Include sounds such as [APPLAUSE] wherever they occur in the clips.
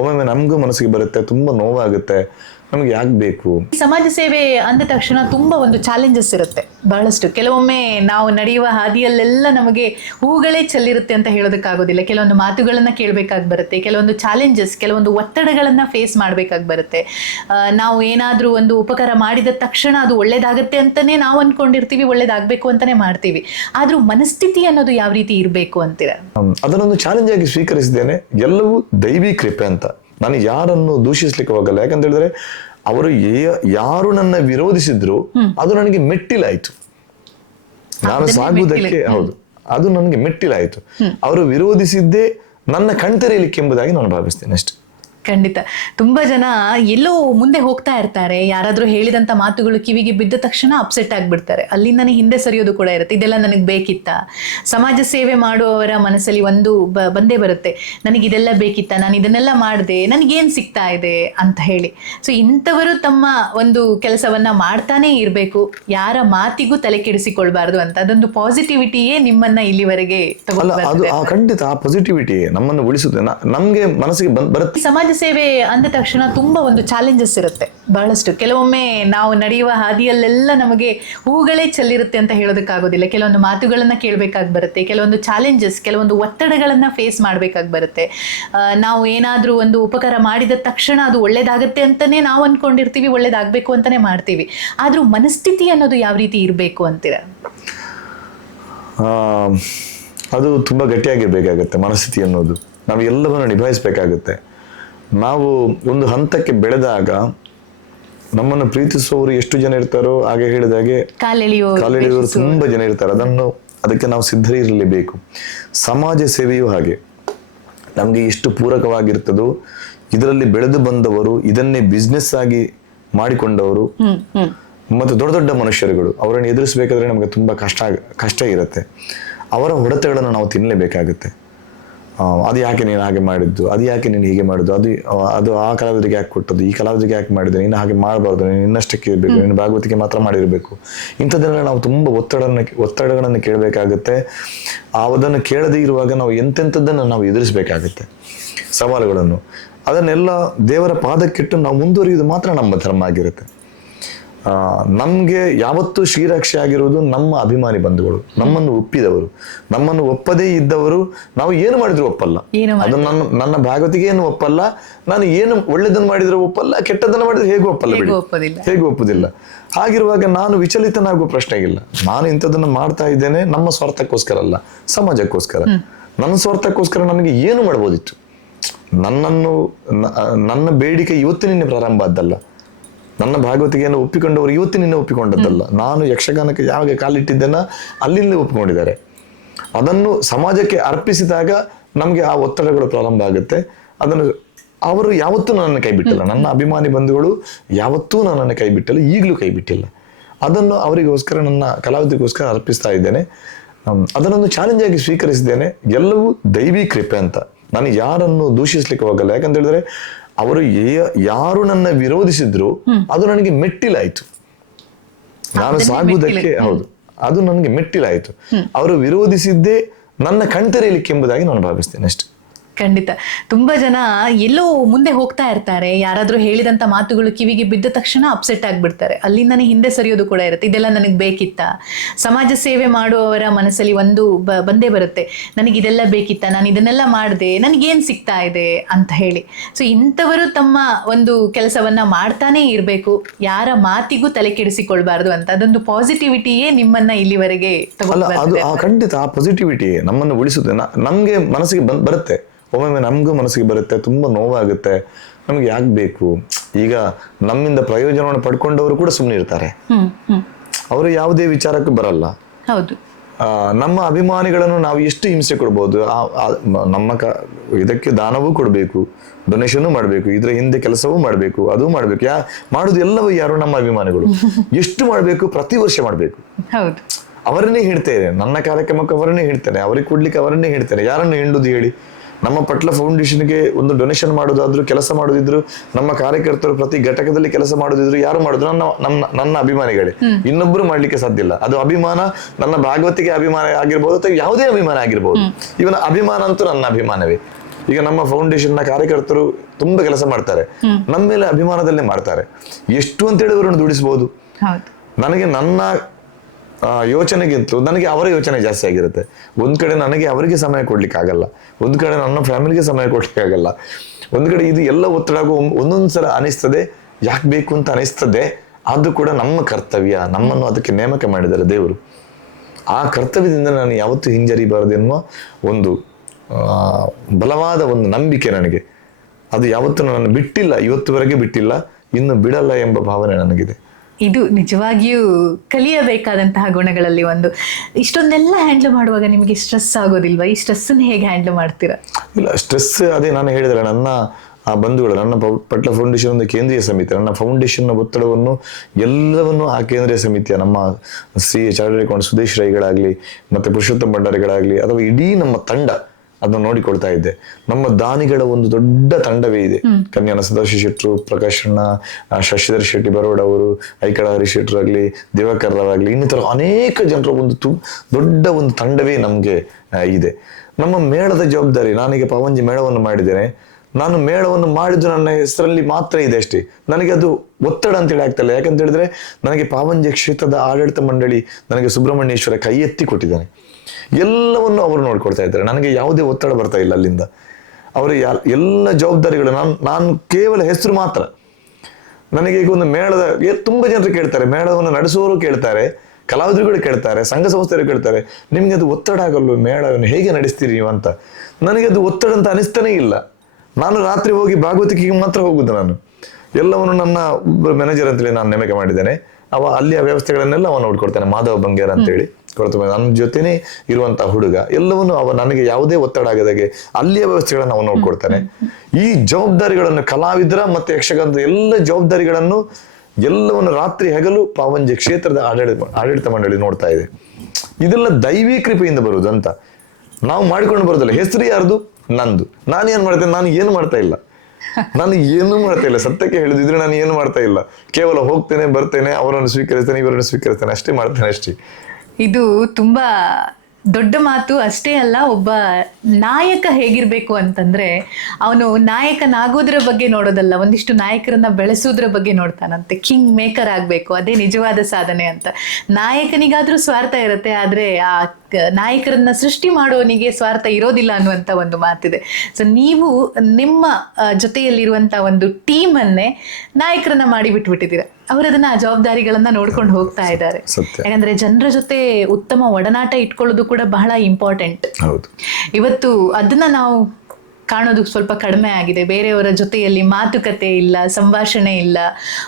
ಒಮ್ಮೊಮ್ಮೆ ನಮಗೂ ಮನಸ್ಸಿಗೆ ಬರುತ್ತೆ ತುಂಬ ನೋವಾಗುತ್ತೆ. ನಮ್ಗೆ ಯಾಕೆ ಬೇಕು? ಸಮಾಜ ಸೇವೆ ಅಂದ ತಕ್ಷಣ ತುಂಬಾ ಒಂದು ಚಾಲೆಂಜಸ್ ಇರುತ್ತೆ. ಬಹಳಷ್ಟು. ಕೆಲವೊಮ್ಮೆ ನಾವು ನಡೆಯುವ ಹಾದಿಯಲ್ಲೆಲ್ಲ ನಮಗೆ ಹೂಗಳೇ ಚೆಲ್ಲಿರುತ್ತೆ ಅಂತ ಹೇಳೋದಕ್ಕಾಗೋದಿಲ್ಲ. ಕೆಲವೊಂದು ಮಾತುಗಳನ್ನ ಕೇಳಬೇಕಾಗಿ ಬರುತ್ತೆ. ಕೆಲವೊಂದು ಚಾಲೆಂಜಸ್ ಕೆಲವೊಂದು ಒತ್ತಡಗಳನ್ನ ಫೇಸ್ ಮಾಡಬೇಕಾಗಿ ಬರುತ್ತೆ. ನಾವು ಏನಾದ್ರೂ ಒಂದು ಉಪಕಾರ ಮಾಡಿದ ತಕ್ಷಣ ಅದು ಒಳ್ಳೇದಾಗತ್ತೆ ಅಂತಾನೆ ನಾವು ಅನ್ಕೊಂಡಿರ್ತೀವಿ ಒಳ್ಳೇದಾಗಬೇಕು ಅಂತಾನೆ ಮಾಡ್ತೀವಿ. ಆದ್ರೂ ಮನಸ್ಥಿತಿ ಅನ್ನೋದು ಯಾವ ರೀತಿ ಇರಬೇಕು ಅಂತೀರ. ಅದನ್ನೊಂದು ಚಾಲೆಂಜ್ ಆಗಿ ಸ್ವೀಕರಿಸಿದ್ದೇನೆ. ಎಲ್ಲವೂ ದೈವಿ ಕೃಪೆ ಅಂತ. ನಾನು ಯಾರನ್ನು ದೂಷಿಸ್ಲಿಕ್ಕೆ ಹೋಗಲ್ಲ. ಯಾಕಂತ ಹೇಳಿದ್ರೆ ಅವರು ಯಾರು ನನ್ನ ವಿರೋಧಿಸಿದ್ರು ಅದು ನನಗೆ ಮೆಟ್ಟಿಲಾಯ್ತು. ನಾನು ಸಾಗುವುದಕ್ಕೆ ಹೌದು. ಅದು ನನಗೆ ಮೆಟ್ಟಿಲಾಯ್ತು. ಅವರು ವಿರೋಧಿಸಿದ್ದೇ ನನ್ನ ಕಣ್ತೆರೆಯಲಿಕ್ಕೆ ಎಂಬುದಾಗಿ ನಾನು ಭಾವಿಸ್ತೇನೆ ಅಷ್ಟೇ. ಖಂಡಿತ. ತುಂಬಾ ಜನ ಎಲ್ಲೋ ಮುಂದೆ ಹೋಗ್ತಾ ಇರ್ತಾರೆ. ಯಾರಾದ್ರೂ ಹೇಳಿದಂತ ಮಾತುಗಳು ಕಿವಿಗೆ ಬಿದ್ದ ತಕ್ಷಣ ಅಪ್ಸೆಟ್ ಆಗ್ಬಿಡ್ತಾರೆ. ಅಲ್ಲಿಂದನೇ ಹಿಂದೆ ಸರಿಯೋದು ಕೂಡ ಇರುತ್ತೆ. ಇದೆಲ್ಲ ನನಗೆ ಬೇಕಿತ್ತ? ಸಮಾಜ ಸೇವೆ ಮಾಡುವವರ ಮನಸ್ಸಲ್ಲಿ ಒಂದು ಬ- ಬಂದೇ ಬರುತ್ತೆ. ನನಗೆ ಇದೆಲ್ಲ ಬೇಕಿತ್ತ? ನಾನು ಇದನ್ನೆಲ್ಲ ಮಾಡಿದೆ. ನನಗೇನ್ ಸಿಗ್ತಾ ಇದೆ? ಅಂತ ಹೇಳಿ. ಸೊ ಇಂಥವರು ತಮ್ಮ ಒಂದು ಕೆಲಸವನ್ನ ಮಾಡ್ತಾನೆ ಇರಬೇಕು. ಯಾರ ಮಾತಿಗೂ ತಲೆ ಕೆಡಿಸಿಕೊಳ್ಬಾರ್ದು ಅಂತ. ಅದೊಂದು ಪಾಸಿಟಿವಿಟಿಯೇ ನಿಮ್ಮನ್ನ ಇಲ್ಲಿವರೆಗೆ ತಗೊಂಡು ಖಂಡಿತ ಆ ಪಾಸಿಟಿವಿಟಿ ನಮ್ಮನ್ನು ಉಳಿಸುತ್ತೆ. ನಮಗೆ ಮನಸ್ಸಿಗೆ ಬರುತ್ತೆ. ಸಮಾಜ ಸೇವೆ ಅಂದ ತಕ್ಷಣ ತುಂಬಾ ಒಂದು ಚಾಲೆಂಜಸ್ ಇರುತ್ತೆ ಬಹಳಷ್ಟು. ಕೆಲವೊಮ್ಮೆ ನಾವು ನಡೆಯುವ ಹಾದಿಯಲ್ಲೆಲ್ಲ ನಮಗೆ ಹೂಗಳೇ ಚೆಲ್ಲಿರುತ್ತೆ ಅಂತ ಹೇಳೋದಕ್ಕಾಗೋದಿಲ್ಲ. ಕೆಲವೊಂದು ಮಾತುಗಳನ್ನ ಕೇಳಬೇಕಾಗಿ ಬರುತ್ತೆ, ಕೆಲವೊಂದು ಚಾಲೆಂಜಸ್ ಕೆಲವೊಂದು ಒತ್ತಡಗಳನ್ನ ಫೇಸ್ ಮಾಡಬೇಕಾಗಿ ಬರುತ್ತೆ. ನಾವು ಏನಾದರೂ ಒಂದು ಉಪಕಾರ ಮಾಡಿದ ತಕ್ಷಣ ಅದು ಒಳ್ಳೇದಾಗತ್ತೆ ಅಂತಲೇ ನಾವು ಅನ್ಕೊಂಡಿರ್ತೀವಿ, ಒಳ್ಳೇದಾಗಬೇಕು ಅಂತಲೇ ಮಾಡ್ತೀವಿ. ಆದರೂ ಮನಸ್ಥಿತಿ ಅನ್ನೋದು ಯಾವ ರೀತಿ ಇರಬೇಕು ಅಂತೀರ? ಅದು ತುಂಬ ಗಟ್ಟಿಯಾಗಿರ್ಬೇಕಾಗತ್ತೆ ಮನಸ್ಥಿತಿ ಅನ್ನೋದು. ನಾವು ಎಲ್ಲವನ್ನು ನಿಭಾಯಿಸಬೇಕಾಗುತ್ತೆ. ನಾವು ಒಂದು ಹಂತಕ್ಕೆ ಬೆಳೆದಾಗ ನಮ್ಮನ್ನು ಪ್ರೀತಿಸುವವರು ಎಷ್ಟು ಜನ ಇರ್ತಾರೋ ಹಾಗೆ ಹೇಳಿದಾಗೆ ಕಾಲೆಳೆಯೋ ಕಾಲೆಳೆಯುವವರು ತುಂಬಾ ಜನ ಇರ್ತಾರೆ. ಅದನ್ನು ಅದಕ್ಕೆ ನಾವು ಸಿದ್ಧರಿರಲೇಬೇಕು ಸಮಾಜ ಸೇವೆಯು ಹಾಗೆ. ನಮಗೆ ಎಷ್ಟು ಪೂರಕವಾಗಿರ್ತದೋ ಇದರಲ್ಲಿ ಬೆಳೆದು ಬಂದವರು ಇದನ್ನೇ ಬಿಸ್ನೆಸ್ ಆಗಿ ಮಾಡಿಕೊಂಡವರು ಮತ್ತು ದೊಡ್ಡ ದೊಡ್ಡ ಮನುಷ್ಯರುಗಳು ಅವರನ್ನು ಎದುರಿಸಬೇಕಾದ್ರೆ ನಮಗೆ ತುಂಬಾ ಕಷ್ಟ ಕಷ್ಟ ಇರುತ್ತೆ. ಅವರ ಹೊಡೆತಗಳನ್ನು ನಾವು ತಿನ್ನಲೇಬೇಕಾಗುತ್ತೆ. ಅದು ಯಾಕೆ ನೀನು ಹಾಗೆ ಮಾಡಿದ್ದು? ಅದು ಯಾಕೆ ನೀನು ಹೀಗೆ ಮಾಡಿದ್ದು? ಅದು ಅದು ಆ ಕಲಾವಿದರಿಗೆ ಯಾಕೆ ಕೊಟ್ಟದ್ದು? ಈ ಕಲಾವಿದರಿಗೆ ಯಾಕೆ ಮಾಡಿದ್ದು? ನೀನು ಹಾಗೆ ಮಾಡಬಾರ್ದು ನೀನು ಇನ್ನಷ್ಟಕ್ಕೆ ಇರಬೇಕು ನೀನು ಭಾಗವತಿಗೆ ಮಾತ್ರ ಮಾಡಿರಬೇಕು. ಇಂಥದ್ದೆಲ್ಲ ನಾವು ತುಂಬ ಒತ್ತಡವನ್ನು ಒತ್ತಡಗಳನ್ನು ಕೇಳಬೇಕಾಗುತ್ತೆ. ಆ ಅದನ್ನು ಕೇಳದೇ ಇರುವಾಗ ನಾವು ಎಂತೆಂಥದ್ದನ್ನು ನಾವು ಎದುರಿಸಬೇಕಾಗುತ್ತೆ ಸವಾಲುಗಳನ್ನು. ಅದನ್ನೆಲ್ಲ ದೇವರ ಪಾದಕ್ಕಿಟ್ಟು ನಾವು ಮುಂದುವರಿಯುವುದು ಮಾತ್ರ ನಮ್ಮ ಧರ್ಮ ಆಗಿರುತ್ತೆ. ನಮ್ಗೆ ಯಾವತ್ತೂ ಶ್ರೀರಕ್ಷೆ ಆಗಿರುವುದು ನಮ್ಮ ಅಭಿಮಾನಿ ಬಂಧುಗಳು ನಮ್ಮನ್ನು ಒಪ್ಪಿದವರು ನಮ್ಮನ್ನು ಒಪ್ಪದೇ ಇದ್ದವರು ನಾವು ಏನು ಮಾಡಿದ್ರು ಒಪ್ಪಲ್ಲ. ಅದು ನನ್ನ ನನ್ನ ಭಾಗವತಿಗೆ ಏನು ಒಪ್ಪಲ್ಲ ನಾನು ಏನು ಒಳ್ಳೆದನ್ನು ಮಾಡಿದ್ರೆ ಒಪ್ಪಲ್ಲ ಕೆಟ್ಟದನ್ನು ಮಾಡಿದ್ರೆ ಹೇಗೂ ಒಪ್ಪಲ್ಲ ಬಿಡಿ. ಹೇಗೂ ಒಪ್ಪೋದಿಲ್ಲ. ಹಾಗಿರುವಾಗ ನಾನು ವಿಚಲಿತನಾಗುವ ಪ್ರಶ್ನೆ ಇಲ್ಲ. ನಾನು ಇಂಥದನ್ನು ಮಾಡ್ತಾ ಇದ್ದೇನೆ ನಮ್ಮ ಸ್ವಾರ್ಥಕ್ಕೋಸ್ಕರ ಅಲ್ಲ ಸಮಾಜಕ್ಕೋಸ್ಕರ. ನನ್ನ ಸ್ವಾರ್ಥಕ್ಕೋಸ್ಕರ ನನಗೆ ಏನು ಮಾಡ್ಬೋದಿತ್ತು? ನನ್ನನ್ನು ನನ್ನ ಬೇಡಿಕೆ ಇವತ್ತಿನಿಂದ ಪ್ರಾರಂಭ ಆದ್ದಲ್ಲ. ನನ್ನ ಭಾಗವತಿಗೆಯನ್ನು ಒಪ್ಪಿಕೊಂಡವರು ಇವತ್ತಿನಿಂದ ಒಪ್ಪಿಕೊಂಡದ್ದಲ್ಲ. ನಾನು ಯಕ್ಷಗಾನಕ್ಕೆ ಯಾವಾಗ ಕಾಲಿಟ್ಟಿದ್ದೇನ ಅಲ್ಲಿಂದ ಒಪ್ಪಿಕೊಂಡಿದ್ದಾರೆ. ಅದನ್ನು ಸಮಾಜಕ್ಕೆ ಅರ್ಪಿಸಿದಾಗ ನಮಗೆ ಆ ಒತ್ತಡಗಳು ಪ್ರಾರಂಭ ಆಗುತ್ತೆ. ಅದನ್ನು ಅವರು ಯಾವತ್ತೂ ನನ್ನ ಕೈ ಬಿಟ್ಟಿಲ್ಲ ನನ್ನ ಅಭಿಮಾನಿ ಬಂಧುಗಳು ಯಾವತ್ತೂ ನನ್ನನ್ನು ಕೈ ಬಿಟ್ಟಿಲ್ಲ ಈಗಲೂ ಕೈ ಬಿಟ್ಟಿಲ್ಲ ಅದನ್ನು ಅವರಿಗೋಸ್ಕರ ನನ್ನ ಕಲಾವಿದಿಗೋಸ್ಕರ ಅರ್ಪಿಸ್ತಾ ಇದ್ದೇನೆ. ಅದನ್ನೊಂದು ಚಾಲೆಂಜ್ ಆಗಿ ಸ್ವೀಕರಿಸಿದ್ದೇನೆ. ಎಲ್ಲವೂ ದೈವಿ ಕೃಪೆ ಅಂತ. ನಾನು ಯಾರನ್ನು ದೂಷಿಸ್ಲಿಕ್ಕೆ ಹೋಗಲ್ಲ. ಯಾಕಂತ ಹೇಳಿದ್ರೆ ಅವರು ಯಾರು ನನ್ನ ವಿರೋಧಿಸಿದ್ರು ಅದು ನನಗೆ ಮೆಟ್ಟಿಲಾಯ್ತು. ನಾನು ಸಾಗುವುದಕ್ಕೆ ಹೌದು. ಅದು ನನಗೆ ಮೆಟ್ಟಿಲಾಯ್ತು. ಅವರು ವಿರೋಧಿಸಿದ್ದೇ ನನ್ನ ಕಣ್ತೆರೆಯಲಿಕ್ಕೆ ಎಂಬುದಾಗಿ ನಾನು ಭಾವಿಸ್ತೇನೆ ಅಷ್ಟೇ. ಖಂಡಿತ. ತುಂಬಾ ಜನ ಎಲ್ಲೋ ಮುಂದೆ ಹೋಗ್ತಾ ಇರ್ತಾರೆ ಯಾರಾದ್ರೂ ಹೇಳಿದಂತ ಮಾತುಗಳು ಕಿವಿಗೆ ಬಿದ್ದ ತಕ್ಷಣ ಅಪ್ಸೆಟ್ ಆಗ್ಬಿಡ್ತಾರೆ. ಅಲ್ಲಿಂದನೇ ಹಿಂದೆ ಸರಿಯೋದು ಕೂಡ ಇರುತ್ತೆ. ಇದೆಲ್ಲ ನನಗೆ ಬೇಕಿತ್ತ? ಸಮಾಜ ಸೇವೆ ಮಾಡುವವರ ಮನಸ್ಸಲ್ಲಿ ಒಂದು ಬ- ಬಂದೇ ಬರುತ್ತೆ. ನನಗೆ ಇದೆಲ್ಲ ಬೇಕಿತ್ತ? ನಾನು ಇದನ್ನೆಲ್ಲ ಮಾಡಿದೆ. ನನಗೇನು ಸಿಗ್ತಾ ಇದೆ? ಅಂತ ಹೇಳಿ. ಸೊ ಇಂಥವರು ತಮ್ಮ ಒಂದು ಕೆಲಸವನ್ನ ಮಾಡ್ತಾನೆ ಇರಬೇಕು. ಯಾರ ಮಾತಿಗೂ ತಲೆ ಕೆಡಿಸಿಕೊಳ್ಬಾರ್ದು ಅಂತ. ಅದೊಂದು ಪಾಸಿಟಿವಿಟಿಯೇ ನಿಮ್ಮನ್ನ ಇಲ್ಲಿವರೆಗೆ ಖಂಡಿತ ಆ ಪಾಸಿಟಿವಿಟಿ ನಮ್ಮನ್ನು ಉಳಿಸುತ್ತೆ. ನಮಗೆ ನಮ್ಗೆ ಮನಸ್ಸಿಗೆ ಬಂದ್ ಬರುತ್ತೆ. ಒಮ್ಮೊಮ್ಮೆ ನಮಗೂ ಮನಸ್ಸಿಗೆ ಬರುತ್ತೆ ತುಂಬಾ ನೋವಾಗುತ್ತೆ ನಮ್ಗೆ ಯಾಕೆ ಬೇಕು? ಈಗ ನಮ್ಮಿಂದ ಪ್ರಯೋಜನವನ್ನು ಪಡ್ಕೊಂಡವರು ಕೂಡ ಸುಮ್ಮನೆ ಇರ್ತಾರೆ. ಅವರು ಯಾವುದೇ ವಿಚಾರಕ್ಕೂ ಬರಲ್ಲ. ಹೌದು. ನಮ್ಮ ಅಭಿಮಾನಿಗಳನ್ನು ನಾವು ಎಷ್ಟು ಹಿಂಸೆ ಕೊಡ್ಬೋದು? ನಮ್ಮ ಕ ಇದಕ್ಕೆ ದಾನವೂ ಕೊಡಬೇಕು ಡೊನೇಷನ್ ಮಾಡಬೇಕು ಇದರ ಹಿಂದೆ ಕೆಲಸವೂ ಮಾಡಬೇಕು ಅದು ಮಾಡಬೇಕು. ಯಾ ಮಾಡೋದು ಎಲ್ಲವೂ ಯಾರು ನಮ್ಮ ಅಭಿಮಾನಿಗಳು. [LAUGHS] ಎಷ್ಟು ಮಾಡಬೇಕು? ಪ್ರತಿ ವರ್ಷ ಮಾಡಬೇಕು. ಹೌದು. ಅವರನ್ನೇ ಹೇಳ್ತೇನೆ. ನನ್ನ ಕಾರ್ಯಕ್ರಮಕ್ಕೆ ಅವರನ್ನೇ ಹೇಳ್ತೇನೆ. ಅವ್ರಿಗೆ ಕೊಡ್ಲಿಕ್ಕೆ ಅವರನ್ನೇ ಹೇಳ್ತೇನೆ. ಯಾರನ್ನು ಹಿಂಡುದು ಹೇಳಿ? ನಮ್ಮ ಪಟ್ಲ ಫೌಂಡೇಶನ್ಗೆ ಒಂದು ಡೊನೇಷನ್ ಮಾಡೋದಾದ್ರು ಕೆಲಸ ಮಾಡೋದಿದ್ರು ನಮ್ಮ ಕಾರ್ಯಕರ್ತರು ಪ್ರತಿ ಘಟಕದಲ್ಲಿ ಕೆಲಸ ಮಾಡೋದಿದ್ರು ಯಾರು ಮಾಡಿದ್ರು ನನ್ನ ನಮ್ಮ ನನ್ನ ಅಭಿಮಾನಿಗಳೇ. ಇನ್ನೊಬ್ರು ಮಾಡ್ಲಿಕ್ಕೆ ಸಾಧ್ಯ ಇಲ್ಲ. ಅದು ಅಭಿಮಾನ ನನ್ನ ಭಾಗವತಿಗೆ ಅಭಿಮಾನ ಆಗಿರ್ಬೋದು ಅಥವಾ ಯಾವುದೇ ಅಭಿಮಾನ ಆಗಿರ್ಬೋದು. ಇವನ ಅಭಿಮಾನ ಅಂತೂ ನನ್ನ ಅಭಿಮಾನವೇ. ಈಗ ನಮ್ಮ ಫೌಂಡೇಶನ್ನ ಕಾರ್ಯಕರ್ತರು ತುಂಬಾ ಕೆಲಸ ಮಾಡ್ತಾರೆ. ನಮ್ಮ ಮೇಲೆ ಅಭಿಮಾನದಲ್ಲೇ ಮಾಡ್ತಾರೆ. ಎಷ್ಟು ಅಂತೇಳಿ ಅವರನ್ನು ದುಡಿಸಬಹುದು ಹೌದು. ನನಗೆ ನನ್ನ ಯೋಚನೆಗಿಂತಲೂ ನನಗೆ ಅವರ ಯೋಚನೆ ಜಾಸ್ತಿ ಆಗಿರುತ್ತೆ. ಒಂದು ಕಡೆ ನನಗೆ ಅವರಿಗೆ ಸಮಯ ಕೊಡ್ಲಿಕ್ಕೆ ಆಗಲ್ಲ. ಒಂದ್ ಕಡೆ ನನ್ನ ಫ್ಯಾಮಿಲಿಗೆ ಸಮಯ ಕೊಡ್ಲಿಕ್ಕೆ ಆಗಲ್ಲ. ಒಂದು ಕಡೆ ಇದು ಎಲ್ಲ ಒತ್ತಡ ಒಂದೊಂದು ಸಲ ಅನಿಸ್ತದೆ, ಯಾಕೆ ಬೇಕು ಅಂತ ಅನಿಸ್ತದೆ ಅದು ಕೂಡ ನಮ್ಮ ಕರ್ತವ್ಯ, ನಮ್ಮನ್ನು ಅದಕ್ಕೆ ನೇಮಕ ಮಾಡಿದ್ದಾರೆ ದೇವರು. ಆ ಕರ್ತವ್ಯದಿಂದ ನಾನು ಯಾವತ್ತೂ ಹಿಂಜರಿಬಾರದು ಎನ್ನುವ ಒಂದು ಬಲವಾದ ಒಂದು ನಂಬಿಕೆ ನನಗೆ. ಅದು ಯಾವತ್ತೂ ನನ್ನನ್ನು ಬಿಟ್ಟಿಲ್ಲ, ಇವತ್ತುವರೆಗೆ ಬಿಟ್ಟಿಲ್ಲ, ಇನ್ನು ಬಿಡಲ್ಲ ಎಂಬ ಭಾವನೆ ನನಗಿದೆ. ಇದು ನಿಜವಾಗಿಯೂ ಕಲಿಯಬೇಕಾದಂತಹ ಗುಣಗಳಲ್ಲಿ ಒಂದು. ಇಷ್ಟೊಂದೆಲ್ಲ ಹ್ಯಾಂಡಲ್ ಮಾಡುವಾಗ ನಿಮಗೆ ಸ್ಟ್ರೆಸ್ ಆಗೋದಿಲ್ವಾ? ಈ ಸ್ಟ್ರೆಸ್ ಹೇಗೆ ಹ್ಯಾಂಡಲ್ ಮಾಡ್ತೀರಾ? ಇಲ್ಲ ಸ್ಟ್ರೆಸ್ ಅದೇ ನಾನು ಹೇಳಿದ್ರೆ ನನ್ನ ಆ ಬಂಧುಗಳು, ನನ್ನ ಪಟ್ಲ ಫೌಂಡೇಶನ್ ಒಂದು ಕೇಂದ್ರೀಯ ಸಮಿತಿ. ನನ್ನ ಫೌಂಡೇಶನ್ನ ಒತ್ತಡವನ್ನು ಎಲ್ಲವನ್ನು ಆ ಕೇಂದ್ರೀಯ ಸಮಿತಿಯ ನಮ್ಮ ಸಿ ಚಾರ್ಟರ್ಡ್ ಅಕೌಂಟ್ ಸುದೇಶ್ ರೈಗಳಾಗ್ಲಿ, ಮತ್ತೆ ಪುರುಷೋತ್ತಮ ಭಂಡಾರಿಗಳಾಗ್ಲಿ, ಅಥವಾ ಇಡೀ ನಮ್ಮ ತಂಡ ಅದನ್ನು ನೋಡಿಕೊಳ್ತಾ ಇದ್ದೆ. ನಮ್ಮ ದಾನಿಗಳ ಒಂದು ದೊಡ್ಡ ತಂಡವೇ ಇದೆ. ಕನ್ಯಾನ ಸದಾಶಿವ ಶೆಟ್ರು ಪ್ರಕಾಶಣ್ಣ ಶಶಿಧರ್ ಶೆಟ್ಟಿ ಬರೋಡ್ ಅವರು ಐಕಳ ಹರಿ ಶೆಟ್ಟರ್ ಆಗಲಿ ದಿವಾಕರ್ ರಾವ್ ಆಗಲಿ ಇನ್ನಿತರ ಅನೇಕ ಜನರ ಒಂದು ತು ದೊಡ್ಡ ಒಂದು ತಂಡವೇ ನಮ್ಗೆ ಇದೆ. ನಮ್ಮ ಮೇಳದ ಜವಾಬ್ದಾರಿ ನಾನೀಗ ಪವನ್ಜಿ ಮೇಳವನ್ನು ಮಾಡಿದ್ದೇನೆ. ನಾನು ಮೇಳವನ್ನು ಮಾಡಿದ್ದು ನನ್ನ ಹೆಸರಲ್ಲಿ ಮಾತ್ರ ಇದೆ ಅಷ್ಟೇ. ನನಗೆ ಅದು ಒತ್ತಡ ಅಂತೇಳಿ ಆಗ್ತಿಲ್ಲ. ಯಾಕಂತ ಹೇಳಿದ್ರೆ ನನಗೆ ಪಾವಂಜಿ ಕ್ಷೇತ್ರದ ಆಡಳಿತ ಮಂಡಳಿ ನನಗೆ ಸುಬ್ರಹ್ಮಣ್ಯೇಶ್ವರ ಕೈ ಎತ್ತಿ ಕೊಟ್ಟಿದ್ದಾನೆ. ಎಲ್ಲವನ್ನು ಅವರು ನೋಡ್ಕೊಳ್ತಾ ಇದ್ದಾರೆ. ನನಗೆ ಯಾವುದೇ ಒತ್ತಡ ಬರ್ತಾ ಇಲ್ಲ ಅಲ್ಲಿಂದ. ಅವರ ಯಾ- ಎಲ್ಲ ಜವಾಬ್ದಾರಿಗಳು ನಾನು ನಾನು ಕೇವಲ ಹೆಸರು ಮಾತ್ರ. ನನಗೆ ಈಗ ಒಂದು ಮೇಳದ ತುಂಬಾ ಜನರು ಕೇಳ್ತಾರೆ. ಮೇಳವನ್ನು ನಡೆಸುವವರು ಕೇಳ್ತಾರೆ. ಕಲಾವಿದರುಗಳು ಕೇಳ್ತಾರೆ. ಸಂಘ ಸಂಸ್ಥೆಯವರು ಕೇಳ್ತಾರೆ. ನಿಮ್ಗೆ ಅದು ಒತ್ತಡ ಆಗಲ್ವ? ಮೇಳವನ್ನು ಹೇಗೆ ನಡೆಸ್ತೀರಿ ನೀವು ಅಂತ. ನನಗೆ ಅದು ಒತ್ತಡ ಅಂತ ಅನಿಸ್ತಾನೇ ಇಲ್ಲ. ನಾನು ರಾತ್ರಿ ಹೋಗಿ ಭಾಗವತಿಕೆಗೆ ಮಾತ್ರ ಹೋಗುದು ನಾನು. ಎಲ್ಲವನ್ನು ನನ್ನ ಮ್ಯಾನೇಜರ್ ಅಂತೇಳಿ ನಾನು ನೇಮಕ ಮಾಡಿದ್ದೇನೆ. ಅವ ಅಲ್ಲಿಯ ವ್ಯವಸ್ಥೆಗಳನ್ನೆಲ್ಲ ಅವನು ನೋಡ್ಕೊಡ್ತಾನೆ ಮಾಧವ ಬಂಗೇರ್ ಅಂತೇಳಿ. ಕೊಡ್ತಾನೆ ನನ್ನ ಜೊತೆನೇ ಇರುವಂತಹ ಹುಡುಗ, ಎಲ್ಲವನ್ನು ಅವ ನನಗೆ ಯಾವುದೇ ಒತ್ತಡ ಆಗದಾಗೆ ಅಲ್ಲಿಯ ವ್ಯವಸ್ಥೆಗಳನ್ನು ಅವನು ನೋಡ್ಕೊಡ್ತಾನೆ. ಈ ಜವಾಬ್ದಾರಿಗಳನ್ನು ಕಲಾವಿದರ ಮತ್ತೆ ಯಕ್ಷಗಾನದ ಎಲ್ಲ ಜವಾಬ್ದಾರಿಗಳನ್ನು ಎಲ್ಲವನ್ನು ರಾತ್ರಿ ಹಗಲು ಪಾವಂಜಿ ಕ್ಷೇತ್ರದ ಆಡಳಿತ ಆಡಳಿತ ಮಂಡಳಿ ನೋಡ್ತಾ ಇದೆ. ಇದೆಲ್ಲ ದೈವಿ ಕೃಪೆಯಿಂದ ಬರುವುದು ಅಂತ ನಾವು ಮಾಡಿಕೊಂಡು ಬರೋದಿಲ್ಲ ಹೆಸರು ಯಾರ್ದು? ನಂದು. ನಾನು ಏನ್ ಮಾಡ್ತೇನೆ ನಾನು ಏನು ಮಾಡ್ತಾ ಇಲ್ಲ? ನಾನು ಏನು ಮಾಡ್ತಾ ಇಲ್ಲ. ಸತ್ಯಕ್ಕೆ ಹೇಳಿದಿದ್ರೆ ನಾನು ಏನು ಮಾಡ್ತಾ ಇಲ್ಲ. ಕೇವಲ ಹೋಗ್ತೇನೆ, ಬರ್ತೇನೆ, ಅವರನ್ನು ಸ್ವೀಕರಿಸ್ತೇನೆ, ಇವರನ್ನು ಸ್ವೀಕರಿಸ್ತೇನೆ. ಅಷ್ಟೇ ಮಾಡ್ತೇನೆ ಅಷ್ಟೇ. ಇದು ತುಂಬಾ ದೊಡ್ಡ ಮಾತು ಅಷ್ಟೇ ಅಲ್ಲ, ಒಬ್ಬ ನಾಯಕ ಹೇಗಿರ್ಬೇಕು ಅಂತಂದ್ರೆ, ಅವನು ನಾಯಕನಾಗೋದ್ರ ಬಗ್ಗೆ ನೋಡೋದಲ್ಲ, ಒಂದಿಷ್ಟು ನಾಯಕರನ್ನ ಬೆಳೆಸೋದ್ರ ಬಗ್ಗೆ ನೋಡ್ತಾನಂತೆ. ಕಿಂಗ್ ಮೇಕರ್ ಆಗ್ಬೇಕು, ಅದೇ ನಿಜವಾದ ಸಾಧನೆ ಅಂತ. ನಾಯಕನಿಗಾದ್ರೂ ಸ್ವಾರ್ಥ ಇರುತ್ತೆ, ಆದ್ರೆ ಆ ನಾಯಕರನ್ನ ಸೃಷ್ಟಿ ಮಾಡೋನಿಗೆ ಸ್ವಾರ್ಥ ಇರೋದಿಲ್ಲ ಅನ್ನುವಂತ ಒಂದು ಮಾತಿದೆ. ಸೊ ನೀವು ನಿಮ್ಮ ಜೊತೆಯಲ್ಲಿರುವಂತ ಒಂದು ಟೀಮ್ ಅನ್ನೇ ನಾಯಕರನ್ನ ಮಾಡಿ ಬಿಟ್ಬಿಟ್ಟಿದ್ದೀರಾ ಅವರದನ್ನ ಆ ಜವಾಬ್ದಾರಿಗಳನ್ನ ನೋಡ್ಕೊಂಡು ಹೋಗ್ತಾ ಇದ್ದಾರೆ. ಯಾಕಂದ್ರೆ ಜನರ ಜೊತೆ ಉತ್ತಮ ಒಡನಾಟ ಇಟ್ಕೊಳ್ಳೋದು ಕೂಡ ಬಹಳ ಇಂಪಾರ್ಟೆಂಟ್ ಇವತ್ತು ಅದನ್ನ ನಾವು ಕಾಣೋದು ಸ್ವಲ್ಪ ಕಡಿಮೆ ಆಗಿದೆ. ಬೇರೆಯವರ ಜೊತೆಯಲ್ಲಿ ಮಾತುಕತೆ ಇಲ್ಲ, ಸಂಭಾಷಣೆ ಇಲ್ಲ.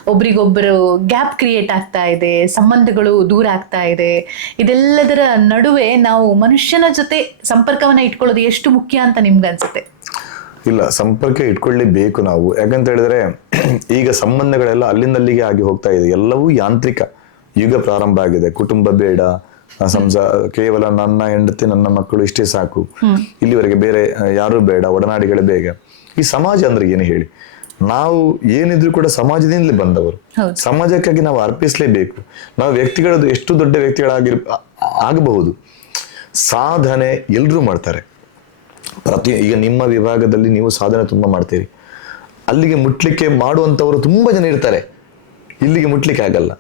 ಒಬ್ರಿಗೊಬ್ಬರು ಗ್ಯಾಪ್ ಕ್ರಿಯೇಟ್ ಆಗ್ತಾ ಇದೆ, ಸಂಬಂಧಗಳು ದೂರ ಆಗ್ತಾ ಇದೆ. ಇದೆಲ್ಲದರ ನಡುವೆ ನಾವು ಮನುಷ್ಯನ ಜೊತೆ ಸಂಪರ್ಕವನ್ನ ಇಟ್ಕೊಳ್ಳೋದು ಎಷ್ಟು ಮುಖ್ಯ ಅಂತ ನಿಮ್ಗೆ ಅನ್ಸುತ್ತೆ? ಇಲ್ಲ, ಸಂಪರ್ಕ ಇಟ್ಕೊಳ್ಳೇಬೇಕು ನಾವು. ಯಾಕಂತ ಹೇಳಿದ್ರೆ, [CLEARS THROAT] ಈಗ ಸಂಬಂಧಗಳೆಲ್ಲ ಅಲ್ಲಿಂದಲ್ಲಿಗೆ ಆಗಿ ಹೋಗ್ತಾ ಇದೆ. ಎಲ್ಲವೂ ಯಾಂತ್ರಿಕ ಯುಗ ಪ್ರಾರಂಭ ಆಗಿದೆ. ಕುಟುಂಬ ಬೇಡ ಸಂಸಾರ ಕೇವಲ ನನ್ನ ಹೆಂಡತಿ ನನ್ನ ಮಕ್ಕಳು ಇಷ್ಟೇ ಸಾಕು. ಇಲ್ಲಿವರೆಗೆ ಬೇರೆ ಯಾರು ಬೇಡ ಒಡನಾಡಿಗಳೇ ಬೇಗ. ಈ ಸಮಾಜ ಅಂದ್ರೆ ಏನು ಹೇಳಿ? ನಾವು ಏನಿದ್ರು ಕೂಡ ಸಮಾಜದಿಂದಲೇ ಬಂದವರು. ಸಮಾಜಕ್ಕಾಗಿ ನಾವು ಅರ್ಪಿಸಲೇಬೇಕು. ನಾವು ವ್ಯಕ್ತಿಗಳದ್ದು ಎಷ್ಟು ದೊಡ್ಡ ವ್ಯಕ್ತಿಗಳಾಗಿರ್ ಆ- ಆಗಬಹುದು. ಸಾಧನೆ ಎಲ್ಲರೂ ಮಾಡ್ತಾರೆ. ಪ್ರತಿ ಈಗ ನಿಮ್ಮ ವಿಭಾಗದಲ್ಲಿ ನೀವು ಸಾಧನೆ ತುಂಬಾ ಮಾಡ್ತೀರಿ. ಅಲ್ಲಿಗೆ ಮುಟ್ಲಿಕ್ಕೆ ಮಾಡುವಂತವರು ತುಂಬಾ ಜನ ಇರ್ತಾರೆ. ಇಲ್ಲಿಗೆ ಮುಟ್ಲಿಕ್ಕೆ ಆಗಲ್ಲ.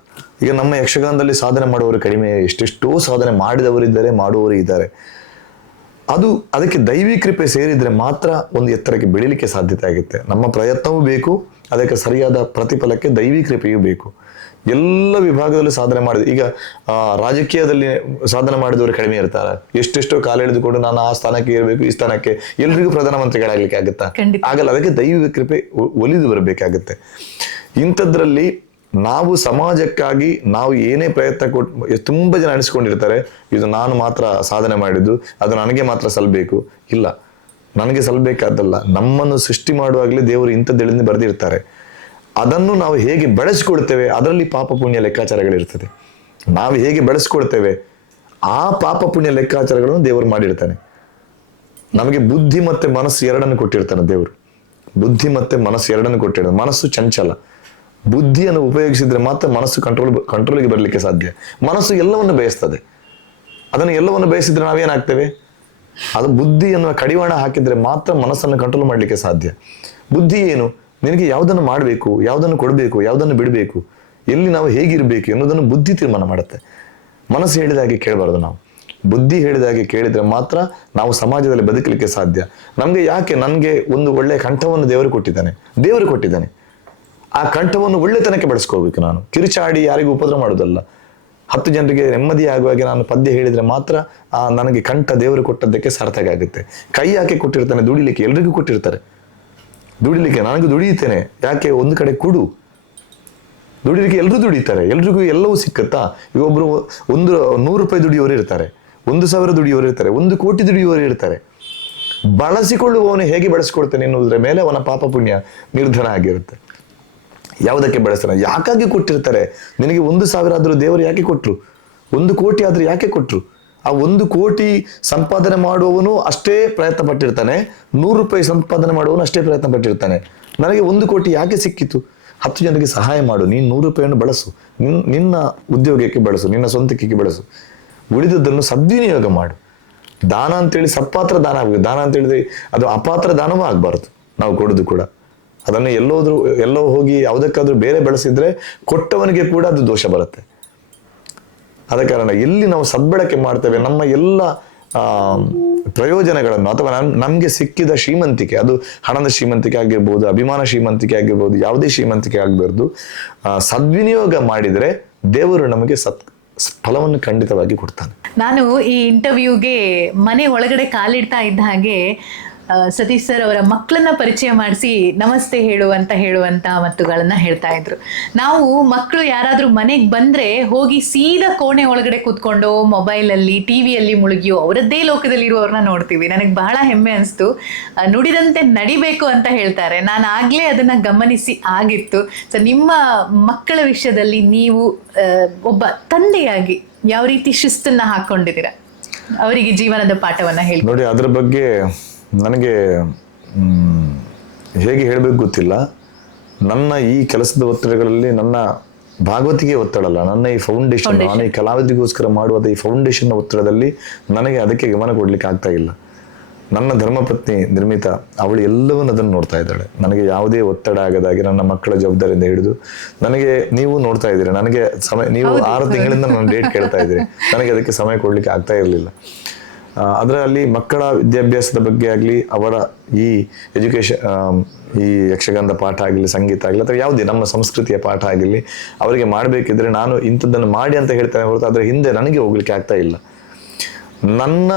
ಈಗ ನಮ್ಮ ಯಕ್ಷಗಾನದಲ್ಲಿ ಸಾಧನೆ ಮಾಡುವವರು ಕಡಿಮೆ ಎಷ್ಟೆಷ್ಟೋ ಸಾಧನೆ ಮಾಡಿದವರಿದ್ದಾರೆ ಮಾಡುವವರು ಇದ್ದಾರೆ. ಅದು ಅದಕ್ಕೆ ದೈವಿ ಕೃಪೆ ಸೇರಿದ್ರೆ ಮಾತ್ರ ಒಂದು ಎತ್ತರಕ್ಕೆ ಬೆಳಿಲಿಕ್ಕೆ ಸಾಧ್ಯತೆ ಆಗುತ್ತೆ. ನಮ್ಮ ಪ್ರಯತ್ನವೂ ಬೇಕು ಅದಕ್ಕೆ ಸರಿಯಾದ ಪ್ರತಿಫಲಕ್ಕೆ ದೈವಿ ಕೃಪೆಯೂ ಬೇಕು. ಎಲ್ಲ ವಿಭಾಗದಲ್ಲೂ ಸಾಧನೆ ಮಾಡಿದ. ಈಗ ಆ, ರಾಜಕೀಯದಲ್ಲಿ ಸಾಧನೆ ಮಾಡಿದವರು ಕಡಿಮೆ ಇರ್ತಾರೆ. ಎಷ್ಟೆಷ್ಟೋ ಕಾಲ ಹಿಡಿದುಕೊಂಡು ನಾನು ಆ ಸ್ಥಾನಕ್ಕೆ ಇರಬೇಕು ಈ ಸ್ಥಾನಕ್ಕೆ ಎಲ್ರಿಗೂ ಪ್ರಧಾನಮಂತ್ರಿಗಳಾಗ್ಲಿಕ್ಕೆ ಆಗುತ್ತಾ? ಆಗಲ್ಲ ಅದಕ್ಕೆ ದೈವ ಕೃಪೆ ಒಲಿದು ಬರಬೇಕಾಗತ್ತೆ. ಇಂಥದ್ರಲ್ಲಿ ನಾವು ಸಮಾಜಕ್ಕಾಗಿ ನಾವು ಏನೇ ಪ್ರಯತ್ನ ಕೊಟ್ಟು ತುಂಬಾ ಜನ ಅನಿಸ್ಕೊಂಡಿರ್ತಾರೆ, ಇದು ನಾನು ಮಾತ್ರ ಸಾಧನೆ ಮಾಡಿದ್ದು, ಅದು ನನಗೆ ಮಾತ್ರ ಸಲ್ಬೇಕು. ಇಲ್ಲ. ನನಗೆ ಸಲ್ಬೇಕಾದಲ್ಲ. ನಮ್ಮನ್ನು ಸೃಷ್ಟಿ ಮಾಡುವಾಗಲೇ ದೇವರು ಇಂಥದ್ದೆಳಿಂದ ಬರೆದಿರ್ತಾರೆ. ಅದನ್ನು ನಾವು ಹೇಗೆ ಬೆಳೆಸ್ಕೊಳ್ತೇವೆ, ಅದರಲ್ಲಿ ಪಾಪ ಪುಣ್ಯ ಲೆಕ್ಕಾಚಾರಗಳಿರ್ತದೆ. ನಾವು ಹೇಗೆ ಬೆಳೆಸ್ಕೊಳ್ತೇವೆ, ಆ ಪಾಪ ಪುಣ್ಯ ಲೆಕ್ಕಾಚಾರಗಳನ್ನು ದೇವರು ಮಾಡಿರ್ತಾನೆ. ನಮಗೆ ಬುದ್ಧಿ ಮತ್ತೆ ಮನಸ್ಸು ಎರಡನ್ನು ಕೊಟ್ಟಿರ್ತಾನೆ ದೇವರು. ಬುದ್ಧಿ ಮತ್ತೆ ಮನಸ್ಸು ಎರಡನ್ನು ಕೊಟ್ಟಿರ್ತಾನೆ. ಮನಸ್ಸು ಚಂಚಲ. ಬುದ್ಧಿಯನ್ನು ಉಪಯೋಗಿಸಿದ್ರೆ ಮಾತ್ರ ಮನಸ್ಸು ಕಂಟ್ರೋಲ್ ಕಂಟ್ರೋಲ್ಗೆ ಬರಲಿಕ್ಕೆ ಸಾಧ್ಯ. ಮನಸ್ಸು ಎಲ್ಲವನ್ನು ಬಯಸ್ತದೆ. ಅದನ್ನು ಎಲ್ಲವನ್ನು ಬಯಸಿದ್ರೆ ನಾವೇನಾಗ್ತೇವೆ? ಅದು ಬುದ್ಧಿ ಎನ್ನುವ ಕಡಿವಾಣ ಹಾಕಿದ್ರೆ ಮಾತ್ರ ಮನಸ್ಸನ್ನು ಕಂಟ್ರೋಲ್ ಮಾಡಲಿಕ್ಕೆ ಸಾಧ್ಯ. ಬುದ್ಧಿ ಏನು? ನಿನಗೆ ಯಾವುದನ್ನು ಮಾಡಬೇಕು, ಯಾವುದನ್ನು ಕೊಡಬೇಕು, ಯಾವುದನ್ನು ಬಿಡಬೇಕು, ಎಲ್ಲಿ ನಾವು ಹೇಗಿರಬೇಕು ಎನ್ನುವುದನ್ನು ಬುದ್ಧಿ ತೀರ್ಮಾನ ಮಾಡುತ್ತೆ. ಮನಸ್ಸು ಹೇಳಿದ ಹಾಗೆ ಕೇಳಬಾರ್ದು ನಾವು. ಬುದ್ಧಿ ಹೇಳಿದ ಹಾಗೆ ಕೇಳಿದ್ರೆ ಮಾತ್ರ ನಾವು ಸಮಾಜದಲ್ಲಿ ಬದುಕಲಿಕ್ಕೆ ಸಾಧ್ಯ. ನಮಗೆ ಯಾಕೆ? ನನಗೆ ಒಂದು ಒಳ್ಳೆಯ ಕಂಠವನ್ನು ದೇವರು ಕೊಟ್ಟಿದ್ದಾನೆ. ದೇವರು ಕೊಟ್ಟಿದ್ದಾನೆ. ಆ ಕಂಠವನ್ನು ಒಳ್ಳೆತನಕ್ಕೆ ಬಳಸ್ಕೋಬೇಕು ನಾನು. ಕಿರುಚಾಡಿ ಯಾರಿಗೂ ಉಪದ್ರ ಮಾಡೋದಲ್ಲ ಹತ್ತು ಜನರಿಗೆ ನೆಮ್ಮದಿ ಆಗುವಾಗೆ ನಾನು ಪದ್ಯ ಹೇಳಿದ್ರೆ ಮಾತ್ರ, ಆ, ನನಗೆ ಕಂಠ ದೇವರು ಕೊಟ್ಟದ್ದಕ್ಕೆ ಸಾರ್ಥಕ ಆಗುತ್ತೆ. ಕೈ ಯಾಕೆ ಕೊಟ್ಟಿರ್ತಾನೆ? ದುಡಿಲಿಕ್ಕೆ ಎಲ್ರಿಗೂ ಕೊಟ್ಟಿರ್ತಾರೆ. ದುಡಿಲಿಕ್ಕೆ ನನಗೂ ದುಡಿಯುತ್ತೇನೆ. ಯಾಕೆ? ಒಂದು ಕಡೆ ಕೊಡು. ದುಡಿಲಿಕ್ಕೆ ಎಲ್ಲರೂ ದುಡಿತಾರೆ. ಎಲ್ರಿಗೂ ಎಲ್ಲವೂ ಸಿಕ್ಕತ್ತಾ? ಇವೊಬ್ಬರು ಒಂದು ನೂರು ರೂಪಾಯಿ ದುಡಿಯೋರು ಇರ್ತಾರೆ. ಒಂದು ಸಾವಿರ ದುಡಿಯೋರು ಇರ್ತಾರೆ. ಒಂದು ಕೋಟಿ ದುಡಿಯುವವರು ಇರ್ತಾರೆ. ಬಳಸಿಕೊಳ್ಳುವವನು ಹೇಗೆ ಬಳಸಿಕೊಳ್ತಾನೆ ಎನ್ನುವುದರ ಮೇಲೆ ಅವನ ಪಾಪ ಪುಣ್ಯ ನಿರ್ಧನ ಆಗಿರುತ್ತೆ. ಯಾವುದಕ್ಕೆ ಬಳಸ್ತಾರೆ ಯಾಕಾಗಿ ಕೊಟ್ಟಿರ್ತಾರೆ? ನಿನಗೆ ಒಂದು ಸಾವಿರ ಆದರೂ ದೇವರು ಯಾಕೆ ಕೊಟ್ಟರು ಒಂದು ಕೋಟಿ ಆದ್ರೂ ಯಾಕೆ ಕೊಟ್ಟರು ಆ ಒಂದು ಕೋಟಿ ಸಂಪಾದನೆ ಮಾಡುವವನು ಅಷ್ಟೇ ಪ್ರಯತ್ನ ಪಟ್ಟಿರ್ತಾನೆ ನೂರು ರೂಪಾಯಿ ಸಂಪಾದನೆ ಮಾಡುವವನು ಅಷ್ಟೇ ಪ್ರಯತ್ನ ಪಟ್ಟಿರ್ತಾನೆ ನನಗೆ ಒಂದು ಕೋಟಿ ಯಾಕೆ ಸಿಕ್ಕಿತು? ಹತ್ತು ಜನರಿಗೆ ಸಹಾಯ ಮಾಡು. ನೀನು ನೂರು ರೂಪಾಯಿಯನ್ನು ಬಳಸು. ನಿನ್, ನಿನ್ನ ಉದ್ಯೋಗಕ್ಕೆ ಬಳಸು. ನಿನ್ನ ಸ್ವಂತಕ್ಕೆ ಬಳಸು. ಉಳಿದದ್ದನ್ನು ಸದ್ವಿನಿಯೋಗ ಮಾಡು. ದಾನ ಅಂತೇಳಿ ಸಪಾತ್ರ ದಾನ ಆಗಬೇಕು. ದಾನ ಅಂತೇಳಿದ್ರೆ ಅದು ಅಪಾತ್ರ ದಾನವೂ ಆಗಬಾರ್ದು. ನಾವು ಕೊಡೋದು ಕೂಡ. ಅದನ್ನು ಎಲ್ಲೋದ್ರು, ಎಲ್ಲೋ ಹೋಗಿ ಯಾವುದಕ್ಕಾದ್ರೂ ಬೇರೆ ಬೆಳೆಸಿದ್ರೆ ಕೊಟ್ಟವನಿಗೆ ಕೂಡ ಅದು ದೋಷ ಬರುತ್ತೆ. ಆದ ಕಾರಣ ಎಲ್ಲಿ ನಾವು ಸದ್ಬಳಕೆ ಮಾಡ್ತೇವೆ, ನಮ್ಮ ಎಲ್ಲ ಪ್ರಯೋಜನಗಳನ್ನು ಅಥವಾ ನಮಗೆ ಸಿಕ್ಕಿದ ಶ್ರೀಮಂತಿಕೆ, ಅದು ಹಣದ ಶ್ರೀಮಂತಿಕೆ ಆಗಿರ್ಬೋದು, ಅಭಿಮಾನ ಶ್ರೀಮಂತಿಕೆ ಆಗಿರ್ಬೋದು, ಯಾವುದೇ ಶ್ರೀಮಂತಿಕೆ ಆಗಬಾರ್ದು ಸದ್ವಿನಿಯೋಗ ಮಾಡಿದರೆ ದೇವರು ನಮಗೆ ಸತ್, ಫಲವನ್ನು ಖಂಡಿತವಾಗಿ ಕೊಡ್ತಾನೆ. ನಾನು ಈ ಇಂಟರ್ವ್ಯೂಗೆ ಮನೆ ಒಳಗಡೆ ಕಾಲಿಡ್ತಾ ಇದ್ದ ಹಾಗೆ ಸತೀಶ್ ಸರ್ ಅವರ ಮಕ್ಕಳನ್ನ ಪರಿಚಯ ಮಾಡಿಸಿ ನಮಸ್ತೆ ಹೇಳುವಂತ ಹೇಳುವಂತ ಮತ್ತುಗಳನ್ನ ಹೇಳ್ತಾ ಇದ್ರು. ನಾವು ಮಕ್ಕಳು ಯಾರಾದ್ರೂ ಮನೆಗೆ ಬಂದ್ರೆ ಹೋಗಿ ಸೀದಾ ಕೋಣೆ ಒಳಗಡೆ ಕೂತ್ಕೊಂಡು ಮೊಬೈಲಲ್ಲಿ ಟಿವಿಯಲ್ಲಿ ಮುಳುಗಿಯೋ ಅವರದ್ದೇ ಲೋಕದಲ್ಲಿ ಇರುವವ್ರನ್ನ ನೋಡ್ತೀವಿ. ನನಗೆ ಬಹಳ ಹೆಮ್ಮೆ ಅನಿಸ್ತು. ನುಡಿದಂತೆ ನಡಿಬೇಕು ಅಂತ ಹೇಳ್ತಾರೆ. ನಾನು ಆಗ್ಲೇ ಅದನ್ನ ಗಮನಿಸಿ ಆಗಿತ್ತು. ಸೊ ನಿಮ್ಮ ಮಕ್ಕಳ ವಿಷಯದಲ್ಲಿ ನೀವು ಒಬ್ಬ ತಂದೆಯಾಗಿ ಯಾವ ರೀತಿ ಶಿಸ್ತನ್ನ ಹಾಕೊಂಡಿದ್ದೀರಾ? ಅವರಿಗೆ ಜೀವನದ ಪಾಠವನ್ನ ಹೇಳಿ ನೋಡಿ, ಅದ್ರ ಬಗ್ಗೆ ನನಗೆ ಹೇಗೆ ಹೇಳಬೇಕು ಗೊತ್ತಿಲ್ಲ. ನನ್ನ ಈ ಕೆಲಸದ ಒತ್ತಡಗಳಲ್ಲಿ ನನ್ನ ಭಾಗವತಿಗೆ ಒತ್ತಡ ಅಲ್ಲ ನನ್ನ ಈ ಫೌಂಡೇಶನ್ ನಾನು ಈ ಕಲಾವಿದರಿಗೋಸ್ಕರ ಮಾಡುವ ಈ ಫೌಂಡೇಶನ್ ಒತ್ತಡದಲ್ಲಿ ನನಗೆ ಅದಕ್ಕೆ ಗಮನ ಕೊಡ್ಲಿಕ್ಕೆ ಆಗ್ತಾ ಇಲ್ಲ. ನನ್ನ ಧರ್ಮಪತ್ನಿ ನಿರ್ಮಿತ ಅವಳು ಎಲ್ಲವನ್ನು ಅದನ್ನು ನೋಡ್ತಾ ಇದ್ದಾಳೆ. ನನಗೆ ಯಾವುದೇ ಒತ್ತಡ ಆಗದಾಗೆ ನನ್ನ ಮಕ್ಕಳ ಜವಾಬ್ದಾರಿಯಿಂದ ಹಿಡಿದು ನನಗೆ ನೀವು ನೋಡ್ತಾ ಇದ್ದೀರಿ ನನಗೆ ಸಮಯ ನೀವು ಆರು ತಿಂಗಳಿಂದ ನಾನು ಡೇಟ್ ಕೇಳ್ತಾ ಇದ್ದೀರಿ. ನನಗೆ ಅದಕ್ಕೆ ಸಮಯ ಕೊಡ್ಲಿಕ್ಕೆ ಆಗ್ತಾ ಇರಲಿಲ್ಲ. ಅದರಲ್ಲಿ ಮಕ್ಕಳ ವಿದ್ಯಾಭ್ಯಾಸದ ಬಗ್ಗೆ ಆಗಲಿ ಅವರ ಈ ಎಜುಕೇಶನ್ ಈ ಯಕ್ಷಗಾನದ ಪಾಠ ಆಗಲಿ ಸಂಗೀತ ಆಗಲಿ ಅಥವಾ ಯಾವುದೇ ನಮ್ಮ ಸಂಸ್ಕೃತಿಯ ಪಾಠ ಆಗಲಿ ಅವರಿಗೆ ಮಾಡಬೇಕಿದ್ರೆ ನಾನು ಇಂಥದ್ದನ್ನು ಮಾಡಿ ಅಂತ ಹೇಳ್ತೇನೆ ಹೊರತು ಅದರ ಹಿಂದೆ ನನಗೆ ಹೋಗ್ಲಿಕ್ಕೆ ಆಗ್ತಾ ಇಲ್ಲ. ನನ್ನ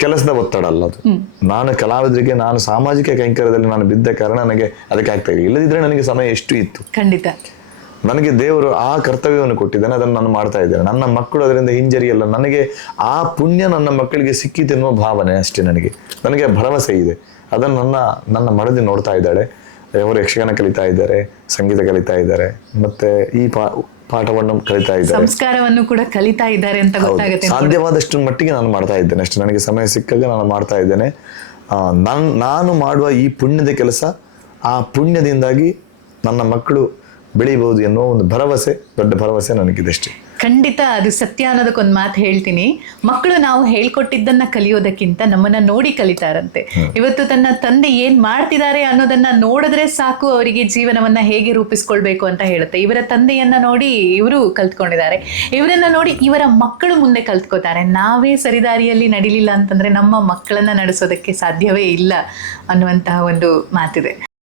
ಕೆಲಸದ ಒತ್ತಡ ಅಲ್ಲ ಅದು. ನಾನು ಕಲಾವಿದರಿಗೆ ನಾನು ಸಾಮಾಜಿಕ ಕೈಂಕರ್ಯದಲ್ಲಿ ನಾನು ಬಿದ್ದ ಕಾರಣ ನನಗೆ ಅದಕ್ಕೆ ಆಗ್ತಾ ಇಲ್ಲ. ಇಲ್ಲದಿದ್ರೆ ನನಗೆ ಸಮಯ ಎಷ್ಟು ಇತ್ತು? ಖಂಡಿತ. ನನಗೆ ದೇವರು ಆ ಕರ್ತವ್ಯವನ್ನು ಕೊಟ್ಟಿದ್ದಾನೆ ಅದನ್ನು ನಾನು ಮಾಡ್ತಾ ಇದ್ದೇನೆ. ನನ್ನ ಮಕ್ಕಳು ಅದರಿಂದ ಹಿಂಜರಿಯಲ್ಲ. ನನಗೆ ಆ ಪುಣ್ಯ ನನ್ನ ಮಕ್ಕಳಿಗೆ ಸಿಕ್ಕಿತೆನ್ನುವ ಭಾವನೆ ಅಷ್ಟೇ ನನಗೆ. ನನಗೆ ಭರವಸೆ ಇದೆ. ಅದನ್ನು ನನ್ನ ನನ್ನ ಮಡದಿ ನೋಡ್ತಾ ಇದ್ದಾಳೆ. ಅವರು ಯಕ್ಷಗಾನ ಕಲಿತಾ ಇದ್ದಾರೆ ಸಂಗೀತ ಕಲಿತಾ ಇದ್ದಾರೆ ಮತ್ತೆ ಈ ಪಾ ಪಾಠವನ್ನು ಕಲಿತಾ ಇದ್ದಾರೆ. ಸಂಸ್ಕಾರವನ್ನು ಕೂಡ ಕಲಿತಾ ಇದ್ದಾರೆ ಅಂತ ಗೊತ್ತಾಗುತ್ತೆ. ಸಾಧ್ಯವಾದಷ್ಟು ಮಟ್ಟಿಗೆ ನಾನು ಮಾಡ್ತಾ ಇದ್ದೇನೆ ಅಷ್ಟೇ. ನನಗೆ ಸಮಯ ಸಿಕ್ಕಾಗ ನಾನು ಮಾಡ್ತಾ ಇದ್ದೇನೆ. ಆ, ನಾನ್ ನಾನು ಮಾಡುವ ಈ ಪುಣ್ಯದ ಕೆಲಸ ಆ ಪುಣ್ಯದಿಂದಾಗಿ ನನ್ನ ಮಕ್ಕಳು ಬೆಳೀಬಹುದು ಎನ್ನುವ ಒಂದು ಭರವಸೆ ದೊಡ್ಡ ಭರವಸೆ ನನಗಿದೆ ಅಷ್ಟೇ ಖಂಡಿತ ಅದು ಸತ್ಯ ಅನ್ನೋದಕ್ಕೊಂದು ಮಾತು ಹೇಳ್ತೀನಿ. ಮಕ್ಕಳು ನಾವು ಹೇಳ್ಕೊಟ್ಟಿದ್ದನ್ನ ಕಲಿಯೋದಕ್ಕಿಂತ ನಮ್ಮನ್ನ ನೋಡಿ ಕಲಿತಾರಂತೆ. ಇವತ್ತು ತನ್ನ ತಂದೆ ಏನ್ ಮಾಡ್ತಿದ್ದಾರೆ ಅನ್ನೋದನ್ನ ನೋಡಿದ್ರೆ ಸಾಕು ಅವರಿಗೆ ಜೀವನವನ್ನ ಹೇಗೆ ರೂಪಿಸ್ಕೊಳ್ಬೇಕು ಅಂತ ಹೇಳುತ್ತೆ. ಇವರ ತಂದೆಯನ್ನ ನೋಡಿ ಇವರು ಕಲ್ತ್ಕೊಂಡಿದ್ದಾರೆ. ಇವರನ್ನ ನೋಡಿ ಇವರ ಮಕ್ಕಳು ಮುಂದೆ ಕಲ್ತ್ಕೋತಾರೆ. ನಾವೇ ಸರಿದಾರಿಯಲ್ಲಿ ನಡಿಲಿಲ್ಲ ಅಂತಂದ್ರೆ ನಮ್ಮ ಮಕ್ಕಳನ್ನ ನಡೆಸೋದಕ್ಕೆ ಸಾಧ್ಯವೇ ಇಲ್ಲ ಅನ್ನುವಂತಹ ಒಂದು ಮಾತಿದೆ.